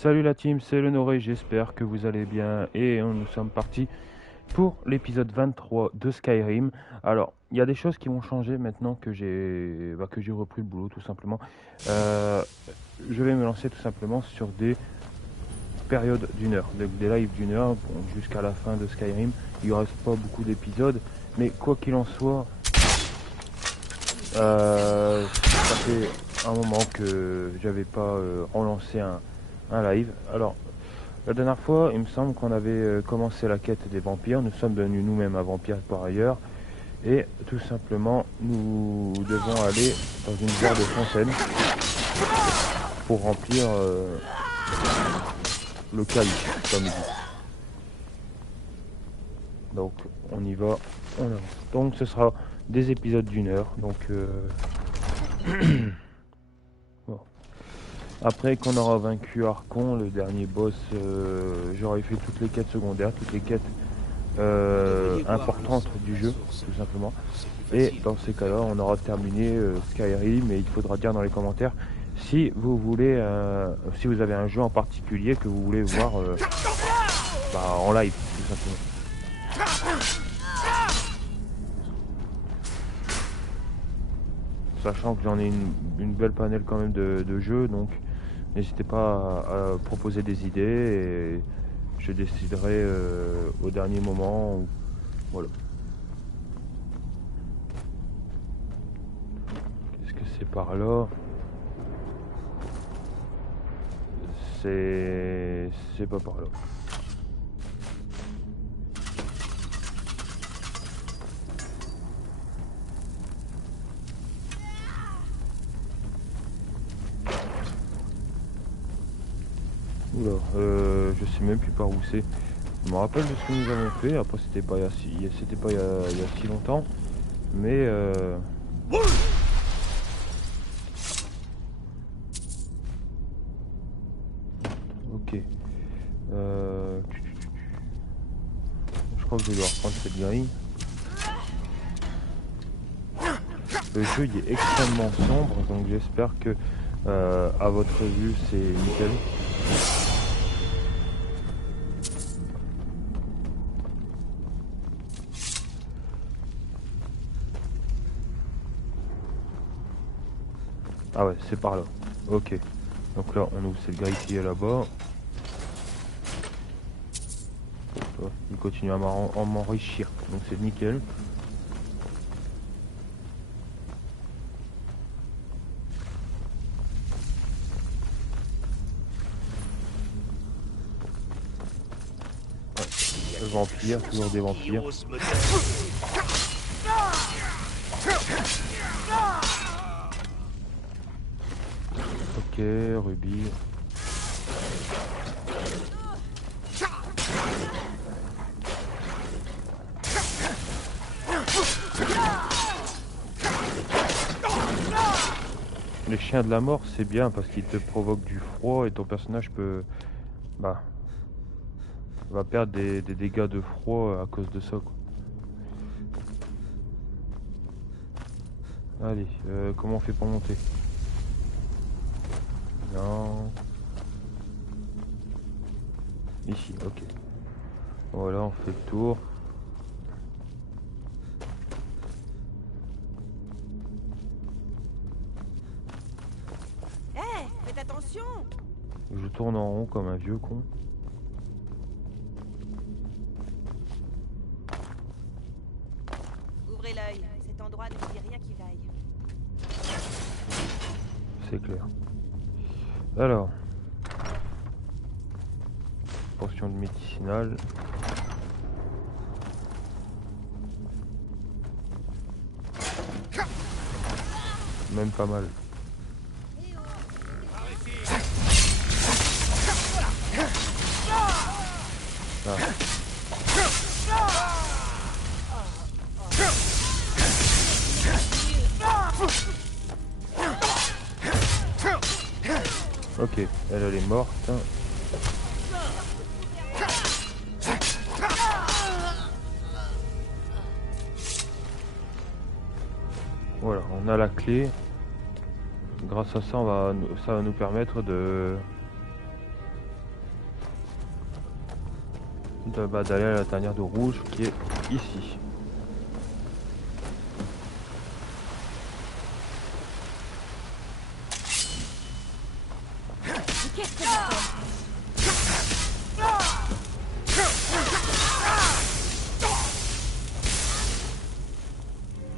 Salut la team, c'est le Noré, j'espère que vous allez bien et nous sommes partis pour l'épisode 23 de Skyrim. Alors, il y a des choses qui vont changer maintenant que j'ai repris le boulot tout simplement. Euh, je vais me lancer tout simplement sur des périodes d'une heure, des lives d'une heure bon, jusqu'à la fin de Skyrim. Il ne reste pas beaucoup d'épisodes, mais quoi qu'il en soit, ça fait un moment que j'avais pas relancé un live. Alors, la dernière fois, il me semble qu'on avait commencé la quête des vampires. Nous sommes devenus nous-mêmes un vampire par ailleurs. Et tout simplement, nous devons aller dans une gare de fontaine pour remplir le calice, comme il dit. Donc, on y va, on avance. Donc, ce sera des épisodes d'une heure. Donc, bon. Après qu'on aura vaincu Archon, le dernier boss, j'aurai fait toutes les quêtes secondaires, toutes les quêtes importantes du jeu, tout simplement. Et dans ces cas-là, on aura terminé Skyrim, et il faudra dire dans les commentaires si vous voulez, si vous avez un jeu en particulier que vous voulez voir en live, tout simplement. Sachant que j'en ai une belle panel quand même de jeux, donc n'hésitez pas à proposer des idées et je déciderai au dernier moment. Voilà. Qu'est-ce que c'est par là? C'est pas par là. Oula, je sais même plus par où c'est. Je me rappelle de ce que nous avons fait. Après, c'était pas il y a si longtemps, mais ok. Je crois que je dois reprendre cette grille. Le jeu il est extrêmement sombre, donc j'espère que à votre vue c'est nickel. Ah ouais, c'est par là. Ok. Donc là, on ouvre cette grille qui est là-bas. Il continue à m'enrichir, donc c'est nickel. Ouais. Vampire, toujours des vampires. Ok, Ruby. Les chiens de la mort, c'est bien parce qu'ils te provoquent du froid et ton personnage va perdre des dégâts de froid à cause de ça, quoi. Allez, comment on fait pour monter? Non. Ici, ok. Voilà, on fait le tour. Faites attention! Je tourne en rond comme un vieux con. Ouvrez l'œil, cet endroit ne vous dit rien qui vaille. C'est clair. Alors. Potion de médicinale. Même pas mal. Ah. Ok, elle est morte. Voilà, on a la clé. Grâce à ça, ça va nous permettre de d'aller à la tanière de rouge qui est ici.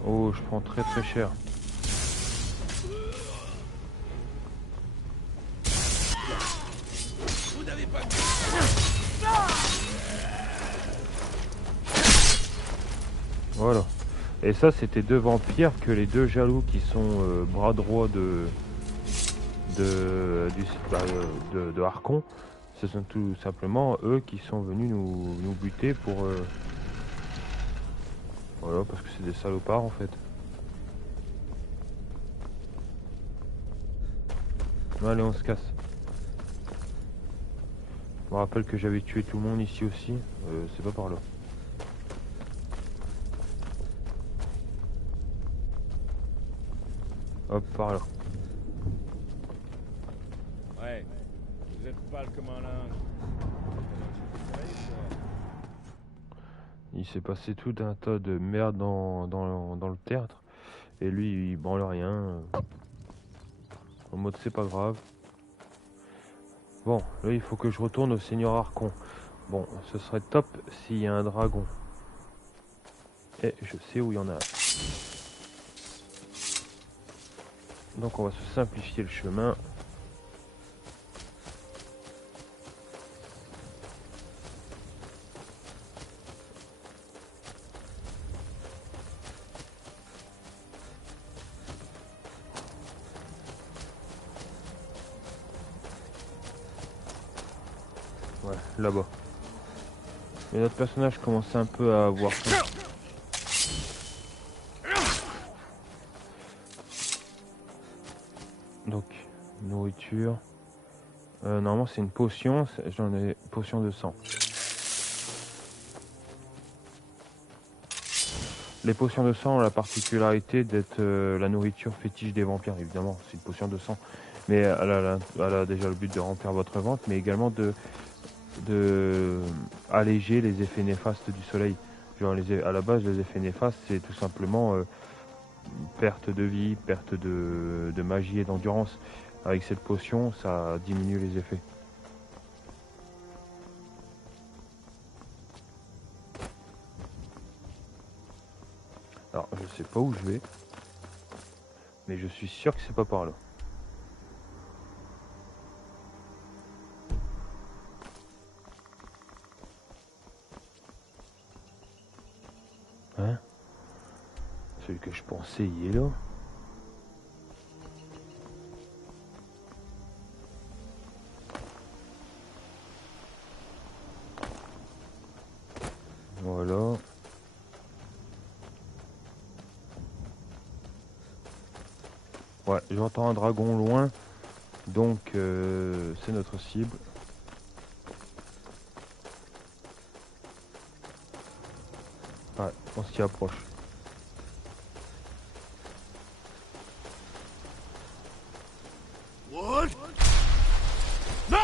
Oh, je prends très très cher. Voilà. Et ça, c'était deux vampires que les deux jaloux qui sont bras droit de Harkon. Ce sont tout simplement eux qui sont venus nous buter pour... Voilà, parce que c'est des salopards en fait. Allez, on se casse. Je me rappelle que j'avais tué tout le monde ici aussi. C'est pas par là. Hop, par là. Ouais, vous êtes pas le commandant. Il s'est passé tout un tas de merde dans le théâtre. Et lui, il branle rien. En mode, c'est pas grave. Bon, là, il faut que je retourne au Seigneur Harkon. Bon, ce serait top s'il y a un dragon. Et je sais où il y en a. Donc, on va se simplifier le chemin. Ouais, là-bas. Et notre personnage commence un peu à avoir faim. Donc, nourriture. Normalement, c'est une potion. J'en ai potion de sang. Les potions de sang ont la particularité d'être la nourriture fétiche des vampires. Évidemment, c'est une potion de sang. Mais elle a déjà le but de remplir votre ventre, mais également de alléger les effets néfastes du soleil. Genre à la base, les effets néfastes, c'est tout simplement perte de vie, perte de magie et d'endurance. Avec cette potion, ça diminue les effets. Alors, je sais pas où je vais, mais je suis sûr que c'est pas par là. Hein? Celui que je pensais, il est là. Voilà. Ouais, j'entends un dragon loin, donc c'est notre cible. Ouais, on s'y approche. What? Non!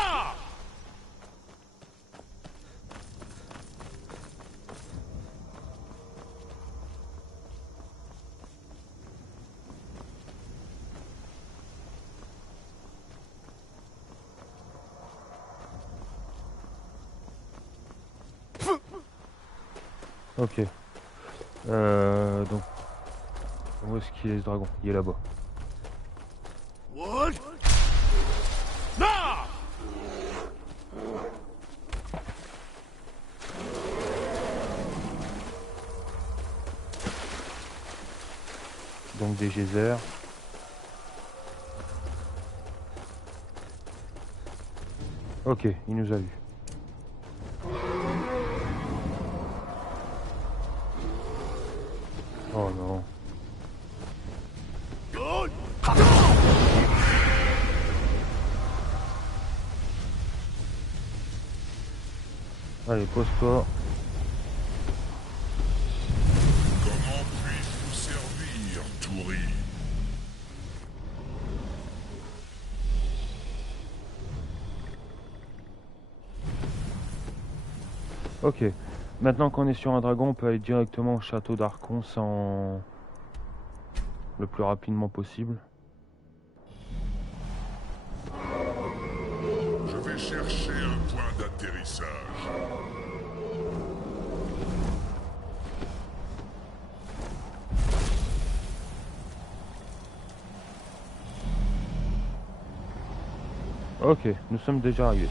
Ok. Donc, où est-ce qu'il est ce dragon? Il est là-bas. What? Non! Donc des geysers. Ok, il nous a vus. Oh non. Allez, pose-toi. Comment puis-je vous servir, Touri? Ok. Maintenant qu'on est sur un dragon, on peut aller directement au château d'Archon sans... le plus rapidement possible. Je vais chercher un point d'atterrissage. Ok, nous sommes déjà arrivés.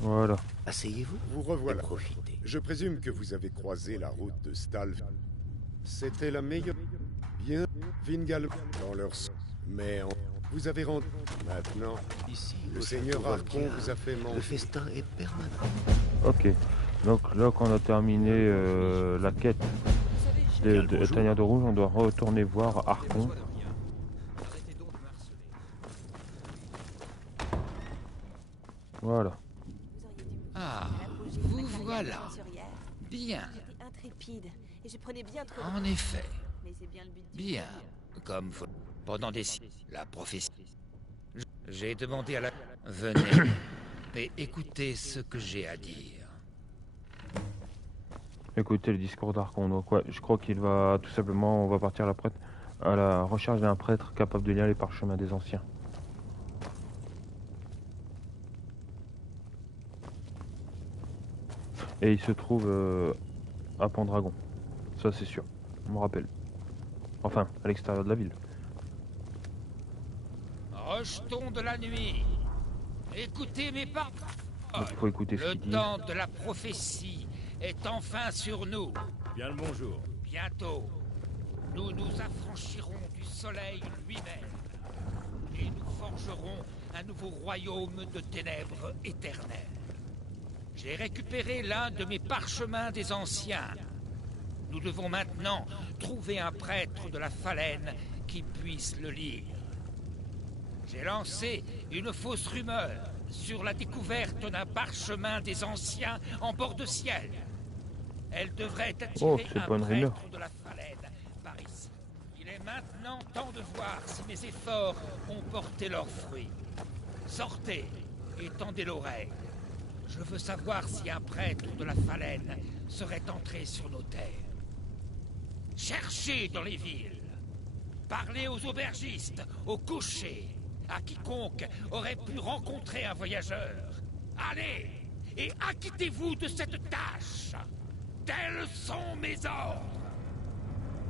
Voilà. Asseyez-vous Vous et revoilà. profitez. Je présume que vous avez croisé la route de Stalf. C'était la meilleure. Bien, Vingal dans leur sang. Mais vous avez rendu. Maintenant, Ici, le au seigneur château Arcon Valkyr, vous a fait le manger. festin est permanent. Ok. Donc là qu'on a terminé la quête de Tania de Rouge, on doit retourner voir Archon. Voilà. Vous auriez dû me Ah, dire vous la carrière voilà. d'aventurière. Bien, J'étais intrépide et je prenais bien trop en de... effet. Mais c'est bien le but du Bien. jeu. Comme faut. Pendant des siècles, la prophétie. J'ai demandé à la... Venez et écoutez ce que j'ai à dire. Écoutez le discours d'Archon. Donc ouais, je crois qu'il va tout simplement, on va partir à la recherche d'un prêtre capable de lire les parchemins des anciens. Et il se trouve à Pendragon. Ça c'est sûr, on me rappelle. Enfin, à l'extérieur de la ville. Rejetons de la nuit. Écoutez mes paroles. Donc il faut écouter ce Le qu'il dit. temps de la prophétie est enfin sur nous. Bien le bonjour. Bientôt, nous nous affranchirons du soleil lui-même. Et nous forgerons un nouveau royaume de ténèbres éternelles. J'ai récupéré l'un de mes parchemins des anciens. Nous devons maintenant trouver un prêtre de la Phalène qui puisse le lire. J'ai lancé une fausse rumeur sur la découverte d'un parchemin des anciens en bord de ciel. Elle devrait Oh, attirer c'est un pas une rumeur. prêtre de la Phalène par ici. Il est maintenant temps de voir si mes efforts ont porté leurs fruits. Sortez et tendez l'oreille. Je veux savoir si un prêtre de la Phalène serait entré sur nos terres. Cherchez dans les villes. Parlez aux aubergistes, aux cochers, à quiconque aurait pu rencontrer un voyageur. Allez et acquittez-vous de cette tâche. Tels sont mes ordres.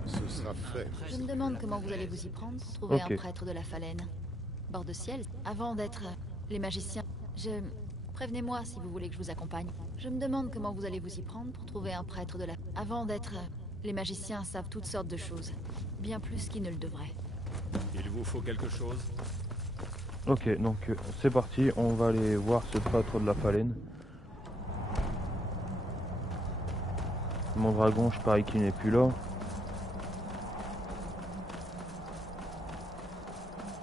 Ce sera fait. Je me demande comment vous allez vous y prendre pour trouver Ok. un prêtre de la Phalène. Bord de ciel, avant d'être les magiciens. Prévenez-moi si vous voulez que je vous accompagne. Je me demande comment vous allez vous y prendre pour trouver un prêtre de la... Avant d'être... Les magiciens savent toutes sortes de choses. Bien plus qu'ils ne le devraient. Il vous faut quelque chose? Ok, donc c'est parti, on va aller voir ce prêtre de la Phalène. Mon dragon, je parie qu'il n'est plus là.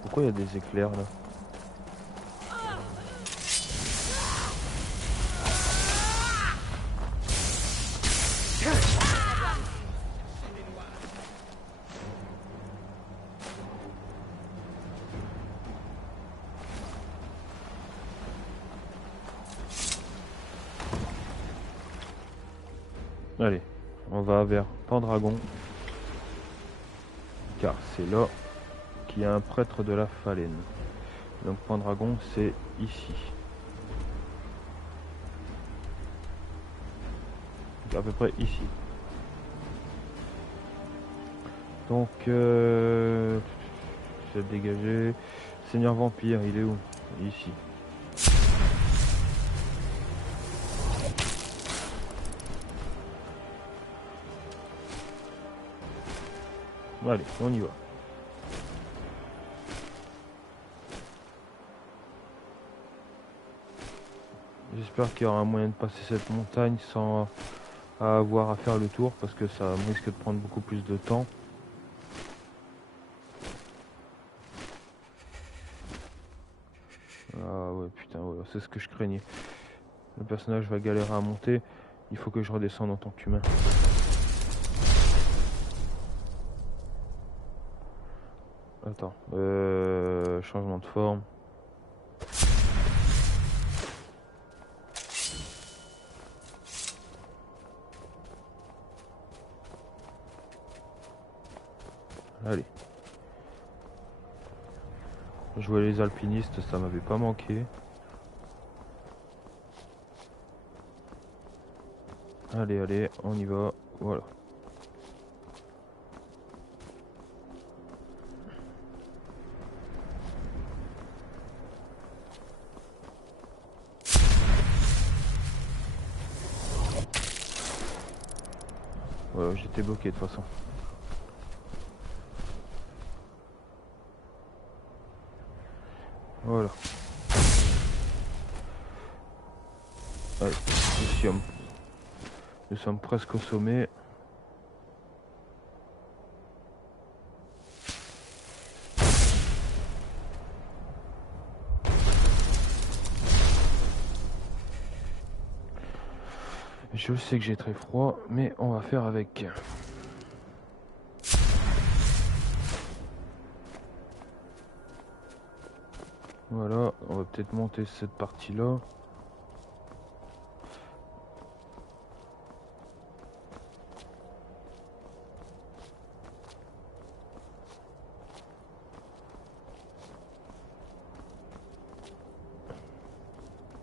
Pourquoi il y a des éclairs là? Allez, on va vers Pendragon. Car c'est là qu'il y a un prêtre de la Phalène. Donc Pendragon, c'est ici. À peu près ici. Donc, je vais le dégager. Seigneur Vampire, il est où? Ici. Allez, on y va. J'espère qu'il y aura un moyen de passer cette montagne sans avoir à faire le tour, parce que ça risque de prendre beaucoup plus de temps. c'est ce que je craignais. Le personnage va galérer à monter. Il faut que je redescende en tant qu'humain. Attends. Changement de forme. Allez. Je vois les alpinistes, ça m'avait pas manqué. Allez, allez, on y va. Voilà. Voilà, j'étais bloqué de toute façon. Voilà. Allez, nous sommes presque au sommet. Je sais que j'ai très froid, mais on va faire avec. Voilà, on va peut-être monter cette partie-là.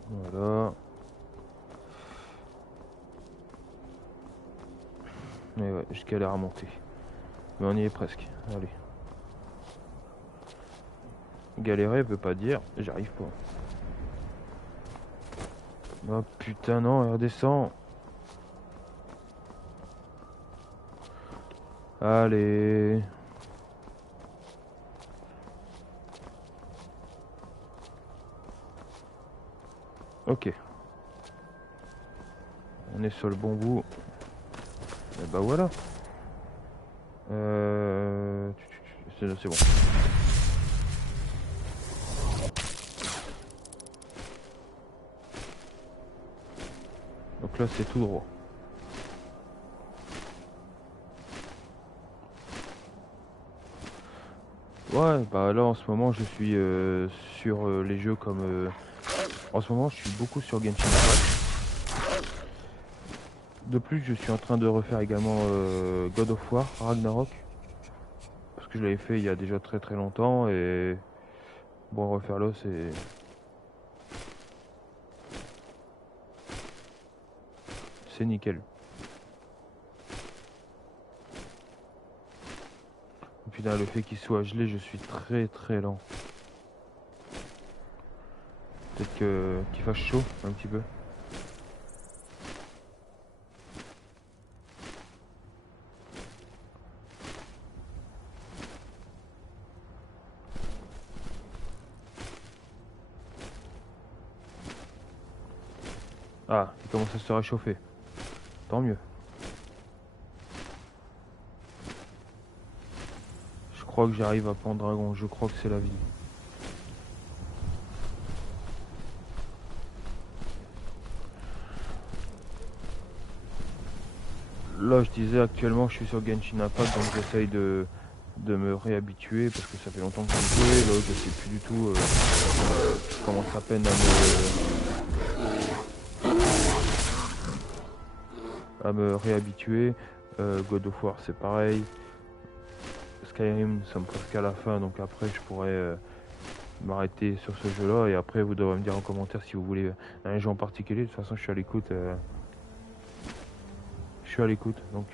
Voilà. Mais ouais, je galère à monter. Mais on y est presque. Allez. Galérer veut pas dire j'arrive pas. Oh putain non, redescend. Allez. Ok. On est sur le bon bout. Et bah voilà. C'est bon. Donc là c'est tout droit. Ouais, bah là en ce moment je suis sur les jeux comme... En ce moment je suis beaucoup sur Genshin Impact. De plus je suis en train de refaire également God of War, Ragnarok. Parce que je l'avais fait il y a déjà très très longtemps et... Bon, refaire là c'est nickel. Putain, le fait qu'il soit gelé, je suis très très lent. Peut-être qu'il fasse chaud un petit peu. Ah, il commence à se réchauffer. Tant mieux. Je crois que j'arrive à Pendragon, je crois que c'est la ville. Là je disais actuellement je suis sur Genshin Impact donc j'essaye de me réhabituer parce que ça fait longtemps que j'ai joué, là je sais plus du tout, je commence à peine à me réhabituer. God of War c'est pareil. Skyrim nous sommes presque à la fin donc après je pourrais m'arrêter sur ce jeu là et après vous devrez me dire en commentaire si vous voulez un jeu en particulier. De toute façon je suis à l'écoute. Donc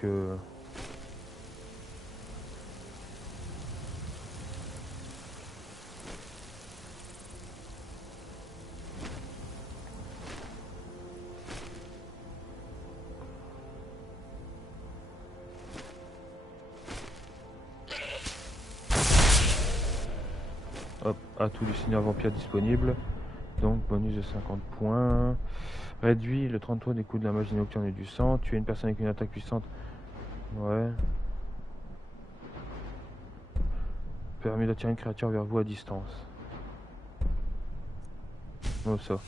hop, atout du Seigneur Vampire disponible. Donc bonus de 50 points. Réduit le 33 des coups de la magie nocturne et du sang. Tuer une personne avec une attaque puissante. Ouais. Permet d'attirer une créature vers vous à distance. Oh, ça.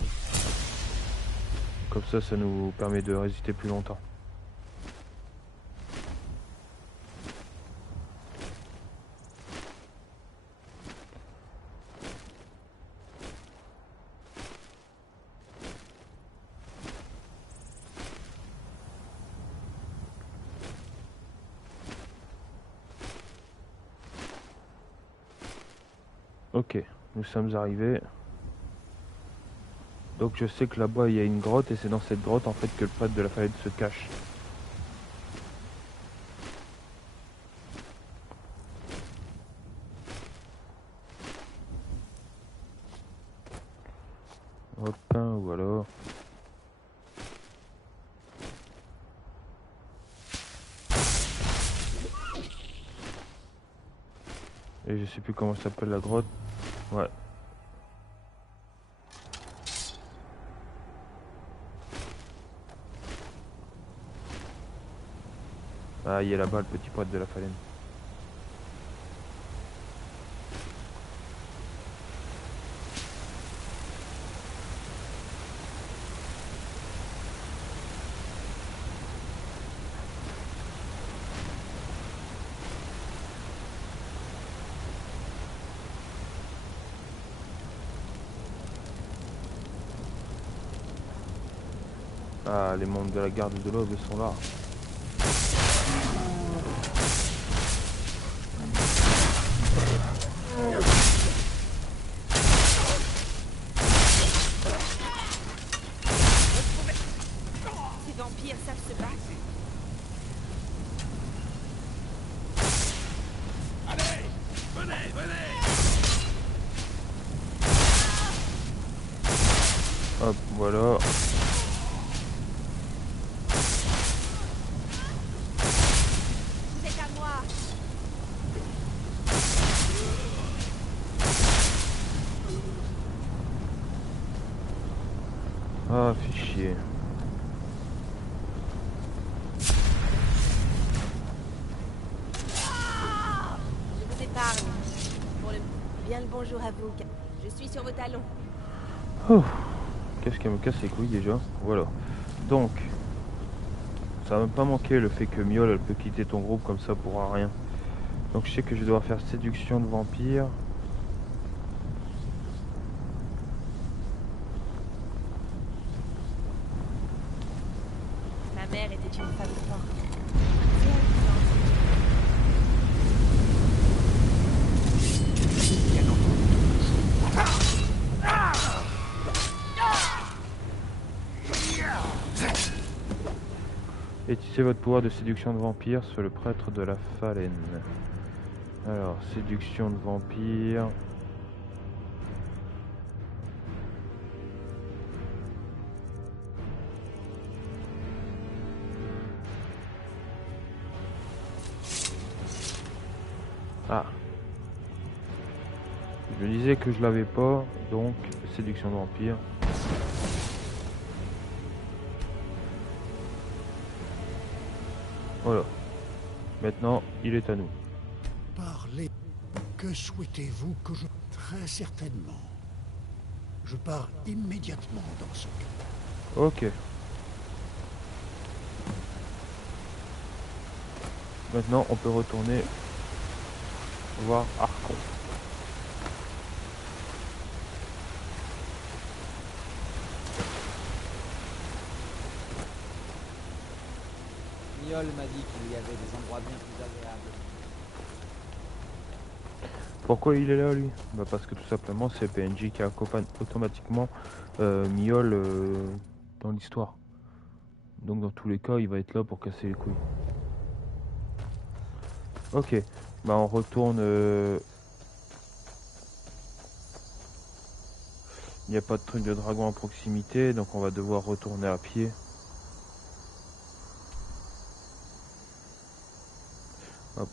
Comme ça nous permet de résister plus longtemps. Ok, nous sommes arrivés. Donc je sais que là-bas il y a une grotte et c'est dans cette grotte en fait que le prêtre de la Falaine se cache. Hop, voilà. Et je sais plus comment s'appelle la grotte. Ouais. Ah, il est là-bas, le petit prêtre de la Falaine. Ah, les membres de la garde de l'Aube sont là. Ces vampires savent se battre. Allez, venez. Hop, voilà. C'est à moi. Ah, fichier. Je vous épargne. Pour le bien le bonjour à vous. Je suis sur vos talons. Oh, qu'est-ce qu'elle me casse les couilles déjà. Voilà. Donc, ça va pas manquer le fait que Miol elle peut quitter ton groupe comme ça pour rien. Donc je sais que je dois faire séduction de vampire. Ma mère était une femme forte. Étissez votre pouvoir de séduction de vampire sur le prêtre de la Falaine. Alors, séduction de vampire. Ah. Je disais que je l'avais pas, donc séduction de vampire. Voilà. Maintenant, il est à nous. Parlez. Que souhaitez-vous que je... Très certainement. Je pars immédiatement dans ce cas. Ok. Maintenant, on peut retourner voir Archon. Miol m'a dit qu'il y avait des endroits bien plus agréables. Pourquoi il est là, lui? Bah parce que tout simplement, c'est PNJ qui accompagne automatiquement Miol dans l'histoire. Donc dans tous les cas, il va être là pour casser les couilles. Ok, bah on retourne... Il n'y a pas de truc de dragon à proximité, donc on va devoir retourner à pied. Hop,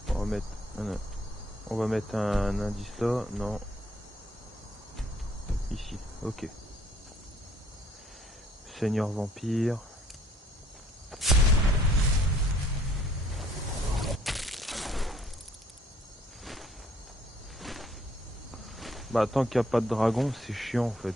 on va mettre un indice là, non. Ici, ok. Seigneur vampire. Bah tant qu'il n'y a pas de dragon, c'est chiant en fait.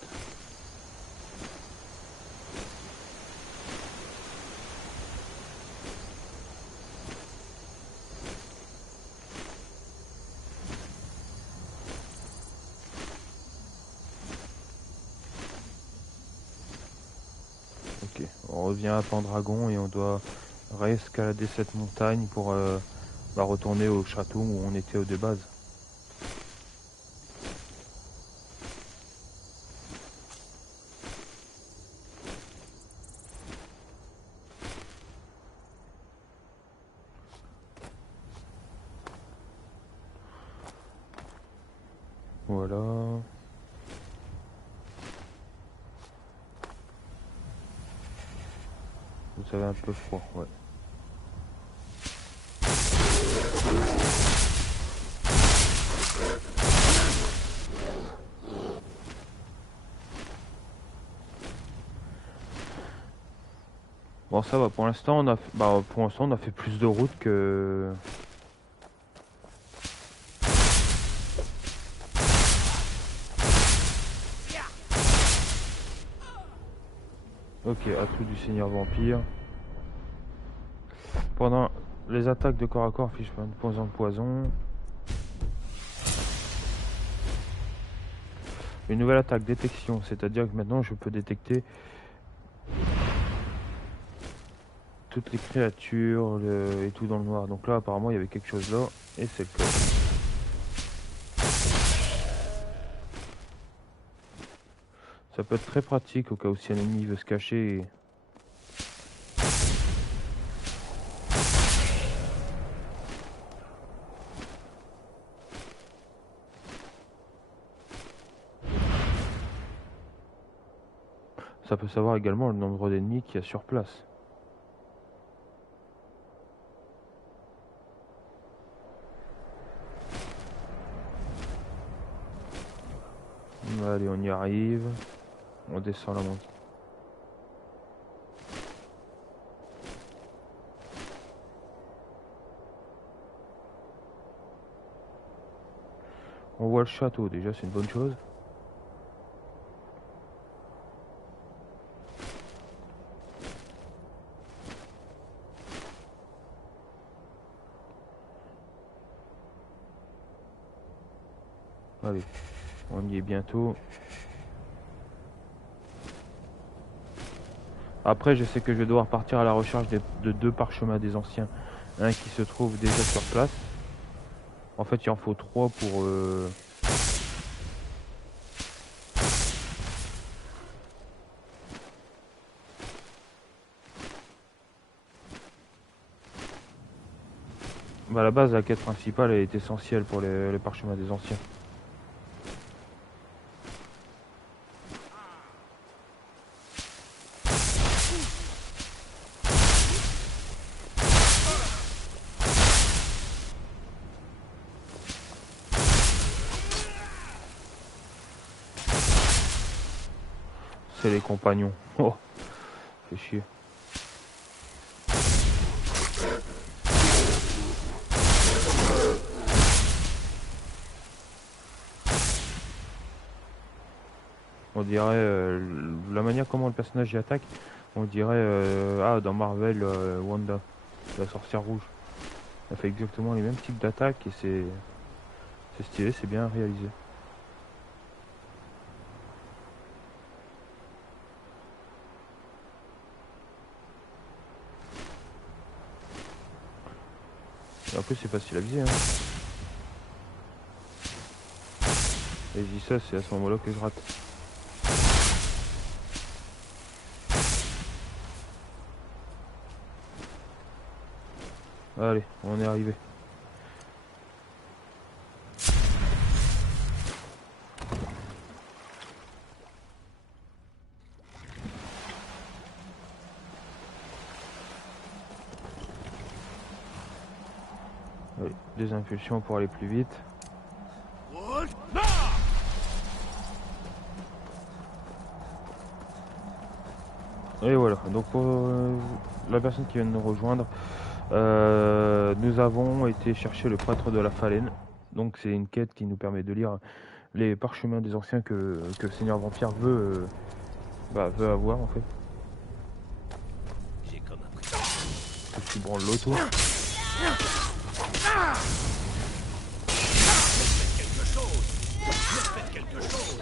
Ok, on revient à Pendragon et on doit réescalader cette montagne pour retourner au château où on était de base. Voilà. Vous avez un peu froid, ouais. Bon, ça va, pour l'instant on a fait plus de route que ok, atout du Seigneur Vampire. Pendant les attaques de corps à corps, fiche pas de poison. Une nouvelle attaque, détection, c'est-à-dire que maintenant je peux détecter toutes les créatures et tout dans le noir. Donc là apparemment il y avait quelque chose là, et c'est le cas. Ça peut être très pratique au cas où si un ennemi veut se cacher. Ça peut savoir également le nombre d'ennemis qu'il y a sur place. Allez, on y arrive. On descend la montagne. On voit le château, déjà c'est une bonne chose. Allez, on y est bientôt. Après, je sais que je vais devoir partir à la recherche de 2 parchemins des anciens. Un qui se trouve déjà sur place. En fait, il en faut 3 pour... à la base, la quête principale elle est essentielle pour les parchemins des anciens. C'est les compagnons. Oh, fait chier. On dirait la manière comment le personnage y attaque, on dirait dans Marvel Wanda, la sorcière rouge. Elle fait exactement les mêmes types d'attaques et c'est stylé, c'est bien réalisé. Et en plus c'est facile à viser. Hein. Et je dis ça, c'est à ce moment-là que je rate. Allez, on est arrivé. Allez, des impulsions pour aller plus vite. Et voilà, donc pour la personne qui vient de nous rejoindre, nous avons été chercher le prêtre de la Phalène. Donc c'est une quête qui nous permet de lire les parchemins des anciens que le Seigneur Vampire veut avoir en fait. J'ai comme un Tu branles l'auto. Faites quelque chose.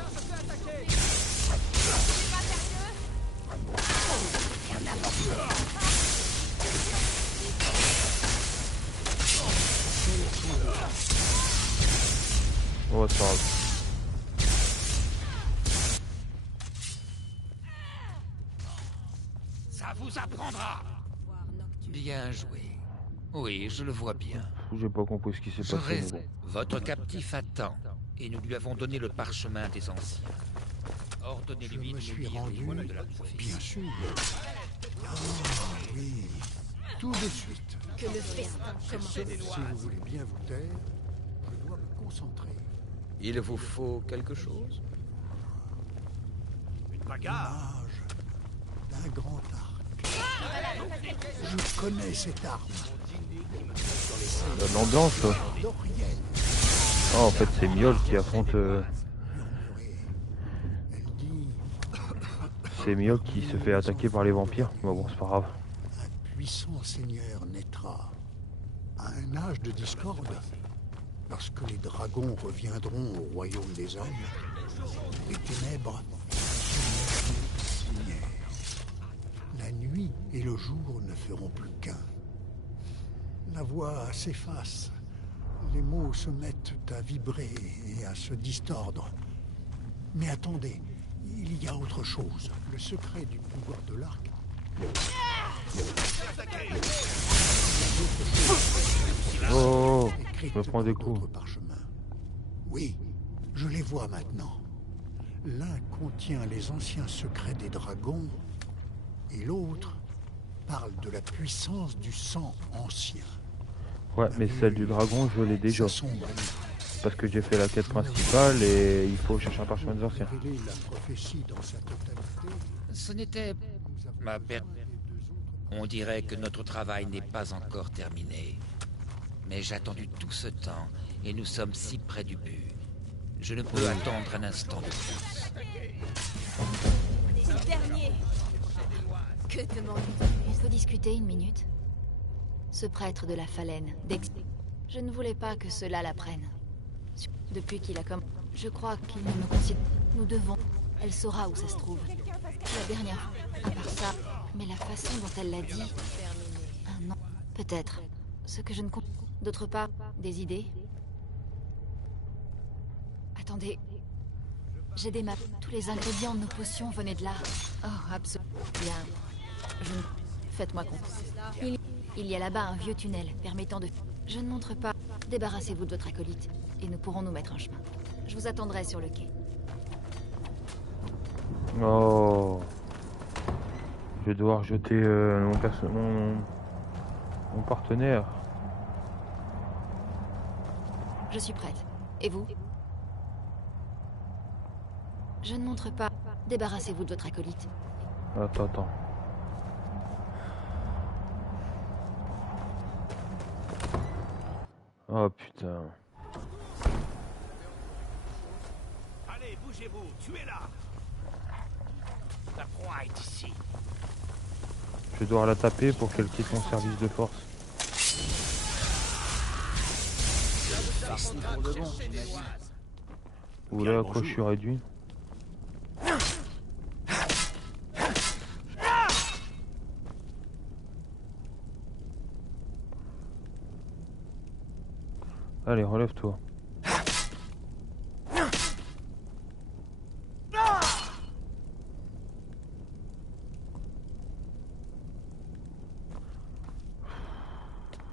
Oh, c'est pas grave. Ça vous apprendra. Bien joué. Oui, je le vois bien. J'ai pas compris ce qui s'est Je passé. Mais raison. bon. Votre captif attend, et nous lui avons donné le parchemin des anciens. Je Ordonnez-lui me de suis nous lire rendu, les mots de la prophétie. bien sûr. Ah oui, tout de suite. Que le festin commence. Si vous voulez bien vous taire, je dois me concentrer. Il vous faut quelque chose? Une bagarre. L'image d'un grand arc. Je connais cette arme. L'ambiance. Dorienne. Oh, en fait, c'est Miol qui affronte. Elle dit C'est Miol qui se fait attaquer par les vampires. Mais bon, c'est pas grave. un puissant seigneur naîtra à un âge de discorde. Lorsque les dragons reviendront au royaume des hommes, les ténèbres signèrent. La nuit et le jour ne feront plus qu'un. La voix s'efface. Les mots se mettent à vibrer et à se distordre. Mais attendez, il y a autre chose. Le secret du pouvoir de l'arc. Oh, Écrite je me prends des dans coups. d'autres parchemins. Oui, je les vois maintenant. L'un contient les anciens secrets des dragons et l'autre parle de la puissance du sang ancien. Ouais, mais celle du dragon, je l'ai déjà. Sa sombre Parce que j'ai fait la quête principale et il faut chercher un parchemin des anciens. révéler la prophétie dans sa totalité. Ce n'était... Nous avons Ma père... besoin des deux autres. On dirait que notre travail n'est pas encore terminé. Mais j'ai attendu tout ce temps, et nous sommes si près du but. Je ne peux attendre un instant de plus. Des derniers. Que demandez On peut discuter une minute? Ce prêtre de la Phalène, je ne voulais pas que cela l'apprenne. Depuis qu'il a comme... Je crois qu'il ne me considère... Nous devons... Elle saura où ça se trouve. La dernière fois, à part ça... Mais la façon dont elle l'a dit... Un nom... Peut-être. Ce que je ne comprends... D'autre part, des idées? Attendez... J'ai des maps. Tous les ingrédients de nos potions venaient de là. Oh, absolument. Bien. Je ne... Faites-moi confiance. Il y a là-bas un vieux tunnel permettant de... Je ne montre pas. Débarrassez-vous de votre acolyte et nous pourrons nous mettre en chemin. Je vous attendrai sur le quai. Oh. Je vais devoir jeter mon partenaire. Je suis prête. Et vous? Je ne montre pas. Débarrassez-vous de votre acolyte. Attends. Oh putain. Allez, bougez-vous, tuez-la! La proie est ici. Je vais devoir la taper pour qu'elle quitte mon service de force. Oula, à quoi je suis réduit? Allez, relève-toi.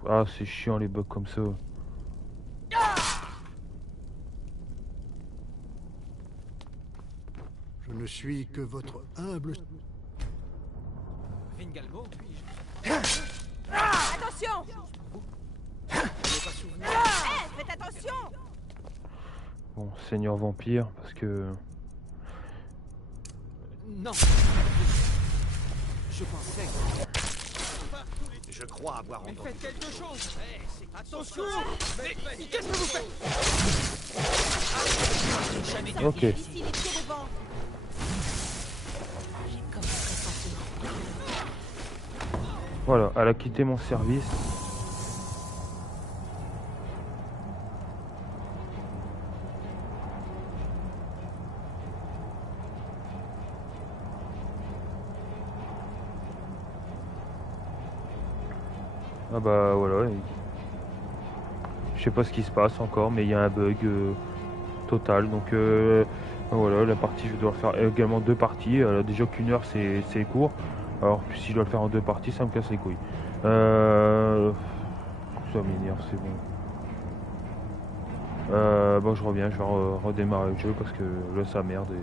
Ah, c'est chiant les bugs comme ça. Je ne suis que votre humble... Vingalmo, Attention. Faites attention. Bon, Seigneur Vampire, parce que... Non. Je pensais. Je crois avoir entendu. Faites quelque chose. Attention. Mais qu'est-ce que vous faites? Ok. Ici, les pieds devant. J'ai comme un pressentiment. Voilà, elle a quitté mon service. Ah bah voilà. Je sais pas ce qui se passe encore, mais il y a un bug. total. Donc voilà, la partie je dois le faire également 2 parties. Déjà qu'une heure c'est court. Alors si je dois le faire en 2 parties, ça me casse les couilles. Ça m'énerve, c'est bon. Bon, je reviens, je vais redémarrer le jeu parce que là ça merde.